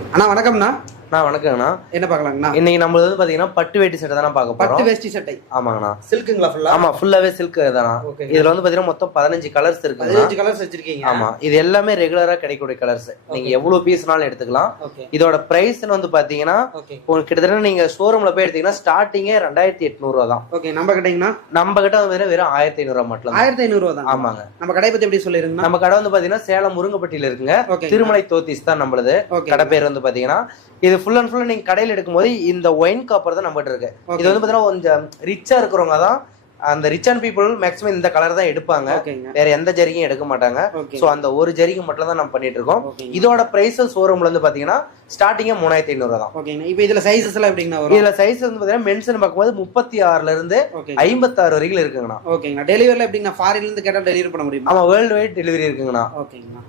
அண்ணா வணக்கம்ண்ணா. வணக்கங்கண்ணா. என்ன பார்க்கலாங்கண்ணா? இன்னைக்கு நம்ம வந்து பாத்தீங்கன்னா பட்டு வேட்டி சட்டை தானே பார்க்க போறோம். பட்டு வேஷ்டி சட்டை. ஆமாங்கண்ணா. சில்க்குங்களா ஃபுல்லா? ஆமா, ஃபுல்லாவே சில்க் தானா. இதுல வந்து பாத்தீங்கன்னா மொத்தம் 15 கலர்ஸ் இருக்கு. 15 கலர்ஸ் வச்சிருக்கீங்க. ஆமா, இது எல்லாமே ரெகுலரா கிடைக்கக்கூடிய கலர்ஸ். நீங்க எவ்வளவு பீஸ்னாலும் எடுத்துக்கலாம். இதோட பிரைஸ் வந்து பாத்தீங்கன்னா கிட்டத்தட்ட நீங்க ஷோரூம்ல போய் எடுத்தீங்கன்னா ஸ்டார்டிங்கே 2800 ரூபா தான். ஓகே, நம்ம கிட்டீங்கன்னா நம்ம கிட்ட வந்து வெறும் 1500 ரூபா மட்டும். 1500 ரூபா தான். ஆமாங்க. நம்ம கடை பத்தி எப்படி சொல்லிருங்க? நம்ம கடை வந்து பாத்தீங்கன்னா சேலம் முருங்கப்பட்டியில இருக்குங்க. திருமலை தோத்திஸ் தான் நம்மளது. கடை பேர் வந்து பாத்தீங்கன்னா இது ஃபுல் அண்ட் ஃபுல் நீங்க கடையில எடுக்கும்போது இந்த ஒயின் காப்பர் தான் நம்மகிட்ட இருக்கு. இது வந்து பாத்தீங்கன்னா கொஞ்சம் ரிச்சா இருக்கிறவங்க தான், அந்த ரிச் அண்ட் பீப்புள் மேக்ஸிமம் இந்த கலர் தான் எடுப்பாங்க. வேற எந்த ஜரிகையும் எடுக்க மாட்டாங்க. சோ அந்த ஒரு ஜரிகை மட்டும் தான் நம்ம பண்ணிட்டு இருக்கோம். இதோட பிரைஸ் ஷோரூம்ல வந்து பாத்தீங்கன்னா ஸ்டார்டிங்கே 3500 ரூபா தான். ஓகேங்க. இப்போ இதுல சைஸஸ் எல்லாம் எப்படிங்கண்ணா வரும்? இதுல சைஸ் வந்து பாத்தீங்கன்னா மென்ஸ்னு பார்க்கும்போது 36ல இருந்து 56 வரைக்கும் இருக்குங்கண்ணா. ஓகேங்கண்ணா. டெலிவரில எப்படிங்கண்ணா? ஃபாரின்ல இருந்து கேட்டா டெலிவரி பண்ண முடியுமா? ஆமா, வேர்ல்டு வைட் டெலிவரி இருக்குங்கண்ணா. ஓகேங்கண்ணா.